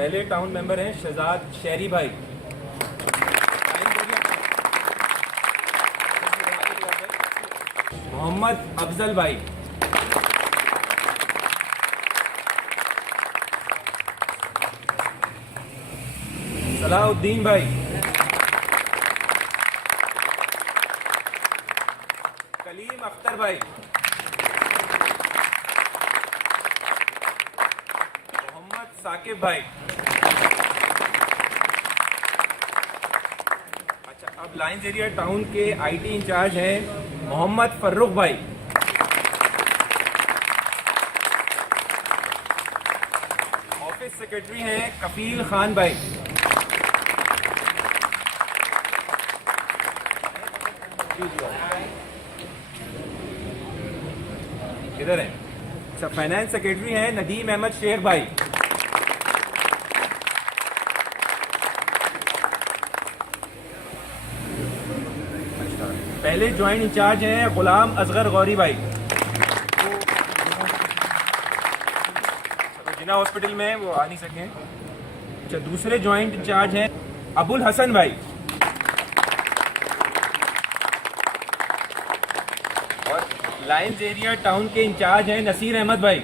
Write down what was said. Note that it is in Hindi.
पहले टाउन मेंबर हैं शहजाद शहरी भाई। मोहम्मद अफजल भाई। सलाउद्दीन भाई। कलीम अख्तर भाई। मोहम्मद साकिब भाई। अच्छा, अब लाइंस एरिया टाउन के आईटी इंचार्ज हैं मोहम्मद फर्रुख भाई। ऑफिस सेक्रेटरी हैं कफील खान भाई। किधर है? अच्छा, फाइनेंस सेक्रेटरी हैं नदीम अहमद शेख भाई। पहले ज्वाइंट इंचार्ज हैं गुलाम असगर गौरी भाई। जिना हॉस्पिटल में वो आ नहीं सके। अच्छा, दूसरे ज्वाइंट इंचार्ज हैं अबुल हसन भाई। और लाइंस एरिया टाउन के इंचार्ज हैं नसीर अहमद भाई।